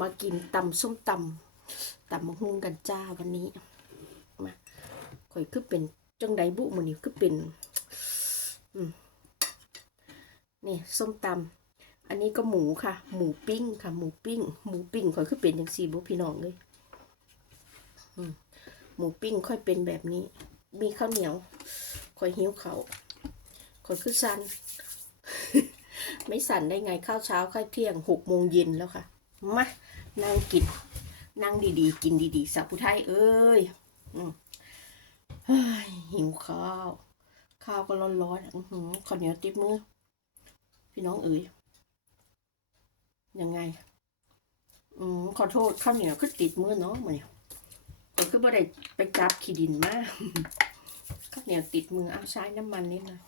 มากินตำส้มตำตำมะฮุ่งกันจ้าวันนี้มาข่อยคือเป็นจังไดบุมันนี่คือเป็นอืมนี่ส้มตำอันนี้ก็หมูค่ะ หมูปิ้งค่ะ หมูปิ้ง หมูปิ้งข่อยคือเป็นอย่างสี่บุพี่น้องเลยหมูปิ้งค่อยเป็นแบบนี้ มีข้าวเหนียวข่อยหิวเขาข่อยคือสันไม่สั่นได้ไงข้าวเช้าข้าวเที่ยงหกโมงเย็นแล้วค่ะ มา นั่งกิน นั่งดีๆ กินดีๆสับผู้ไทยเอ้ยหิวข้าว ข้าวก็ร้อนๆอื้อหือข้าวเหนียวติดมือ พี่น้องเอ๋ยยังไง อืมขอโทษข้าวเหนียวคือติดมือเนาะมันเนี่ยก็คือบ่ได้ไปจับขี้ดินมาข้าวเหนียวติดมือเอาใช้น้ำมันนิดหน่อย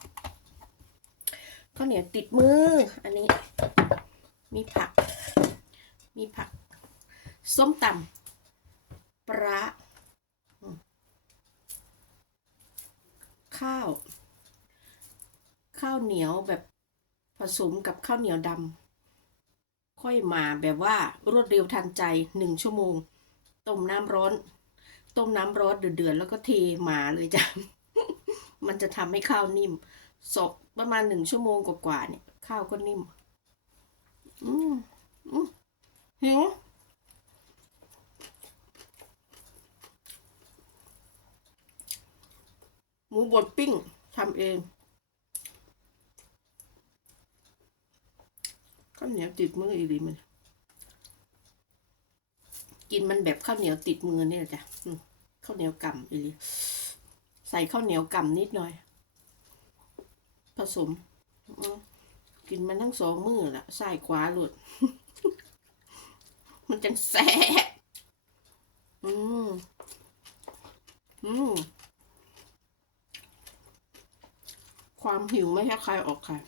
ข้าวเหนียวติดมือ อันนี้ มีผัก มีผัก ส้มตำปลาข้าว ข้าวเหนียวแบบผสมกับข้าวเหนียวดำค่อยมาแบบว่ารวดเร็วทันใจหนึ่งชั่วโมง ต้มน้ำร้อน ต้มน้ำร้อนเดือดๆแล้วก็เทมาเลยจ้ะมันจะทำให้ข้าวนิ่มสกประมาณหนึ่งชั่วโมงกว่าๆเนี่ย ข้าวก็นิ่ม อืมอืมหิว หมู บดปิ้งทำเองข้าวเหนียวติดมืออีหลีมัน กินมันแบบข้าวเหนียวติดมือเนี่ยจ้ะข้าวเหนียวกำอีหลีใส่ข้าวเหนียวกำนิดหน่อย ผสมอืมกินมันทั้งสองมือละใส่ขวาหลุด มันจังแซ่บอืมอืม ความหิวไม่ให้ใครออกค่ะ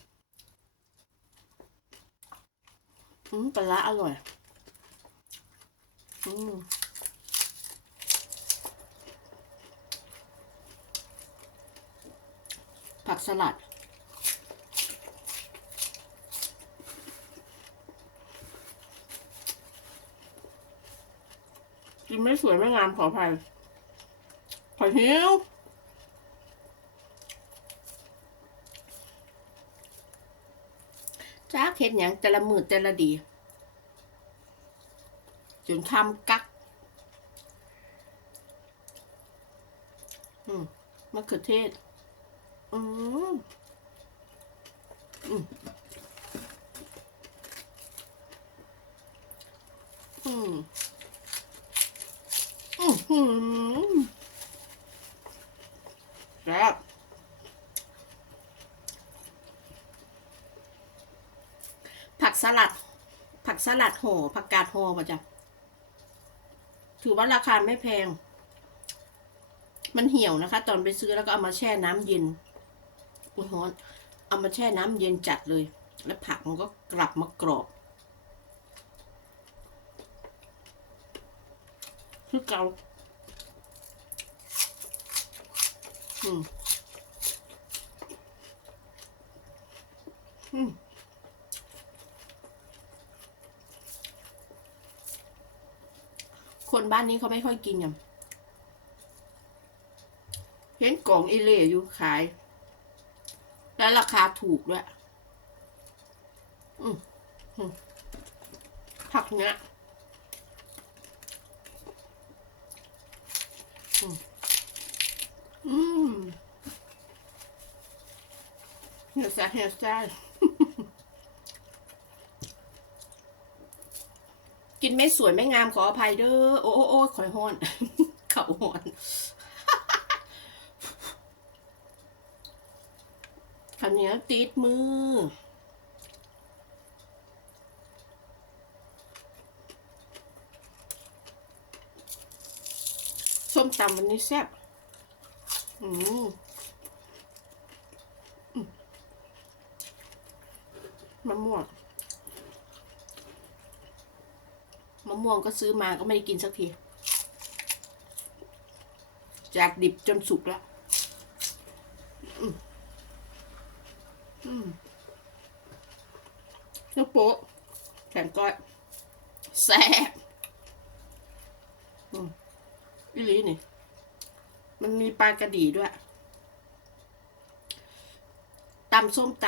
อืมปลาร้าอร่อย อืมผักสลัด กินไม่สวยไม่งามขออภัยขอหิว จ้าเฮ็ดหยังแต่ละมือแต่ละดี จนคำกักอืมมะเขือเทศ อืมอืมอืมอืมอืมแซ่บ ผัก สลัด ผักสลัดห่อผักกาดห่อป่ะจ๊ะถือว่าราคาไม่แพง มันเหี่ยวนะคะ ตอนไปซื้อแล้วก็เอามาแช่น้ำเย็นอุ้ยฮ้อนเอามาแช่น้ำเย็นจัดเลย แล้วผักมันก็กลับมากรอบคือเกาอืมอืม คนบ้านนี้เขาไม่ค่อยกินกันเห็นกล่องเอเล่อยู่ขาย และราคาถูกด้วยผักเนี้ยอืมอืมเฮียซ่าเฮียซ่า กินไม่สวยไม่งามขออภัยเด้อโอ้โอ้โอ้ขอยหอนเข่าหอนขันเนี้ยติดมือส้มตำวันนี้แซ่บอืมมะม่วง ม่วงก็ซื้อมาก็ไม่ได้กินสักที จากดิบจนสุกแล้วอืมอืมโป๊ะแถมก้อยแซ่บอืมอีหลีนี่ มันมีปลากระดีด้วยตำส้มต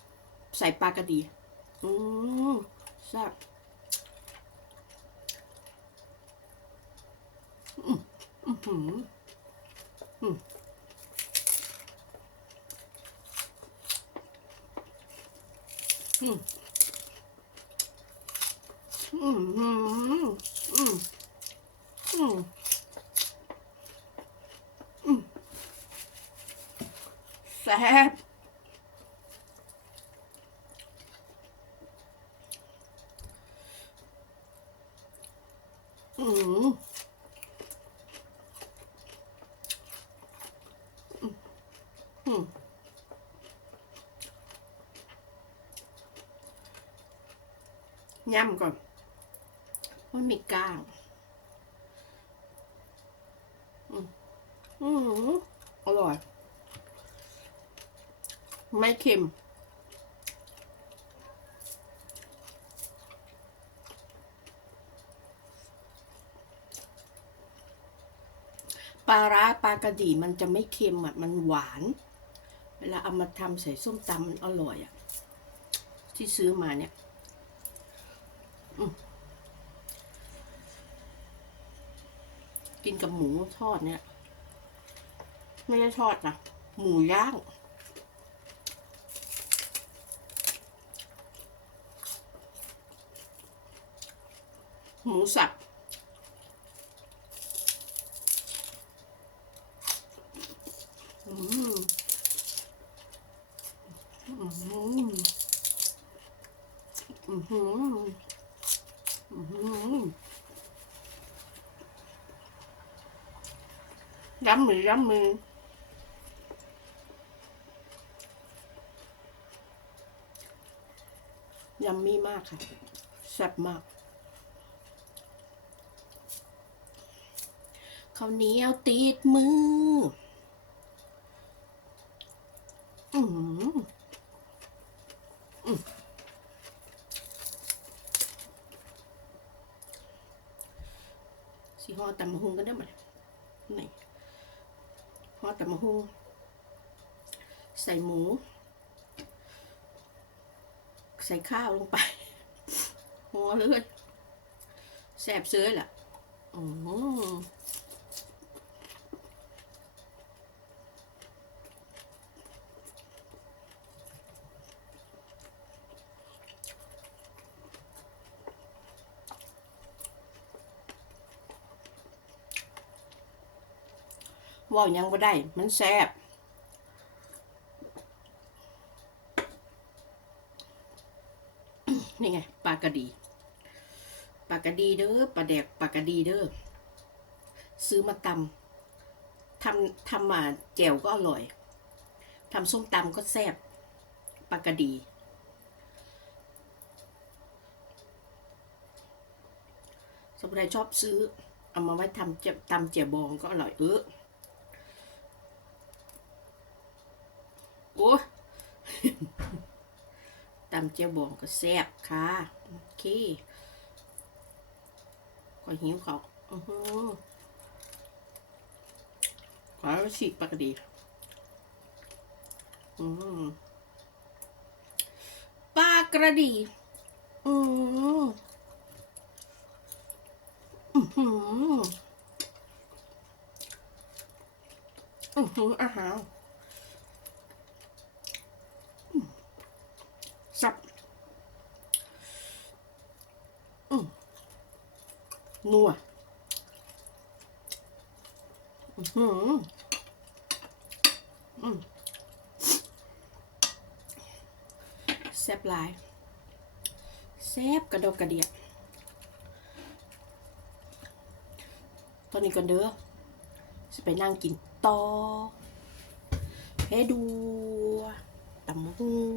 ำใส่ปลากระดีอืมแซ่บ อือหืออืมอืมอืมอืมอืมอืมแซ่บอืม ย่ำก่อนว่ามีก้างอืมอร่อย ไม่เค็ม ปลาร้าปลากระดีมันจะไม่เค็มอะ มันหวาน เวลาเอามาทำใส่ส้มตำมันอร่อยอะ ที่ซื้อมาเนี่ย กินกับหมูทอดเนี่ย ไม่ได้ทอดนะ หมูย่างหมูสับอืมอืมอืมอืม ย้ำมือย้ำมือยำมี่มากค่ะแซ่บมากข้าวเหนียวติดมอืมสีห่อตำมะฮุงกันได้ไหม นี่ห่อตำมะฮุงใส่หมู ใส่ข้าวลงไปหัวเลยแสบเสื้อแหละอือ ว่ายังบ่ได้ มันแซ่บนี่ไงปลากระดีปลากระดีเด้อปลาแดกปลากระดีเด้อซื้อมาตำทำทำมาแจ่วก็อร่อยทำส้มตำก็แซ่บปลากระดีสมใดชอบซื้อ เอามาไว้ทำตำเจียบองก็อร่อยเออ โอ้ ตำเจียวบองก็แซ่บค่ะ โอเคก็หิวเขาอือหือขอฉีกปากกดีอืมปลากระดี อืมอือหืออือหืออาหาร สับอืม นัวอือหืออืมแซ่บหลายแซ่บกระดกกระเดียดตอนนี้ก่อนเด้อจะไปนั่งกินต่อให้ดูตำมะฮุง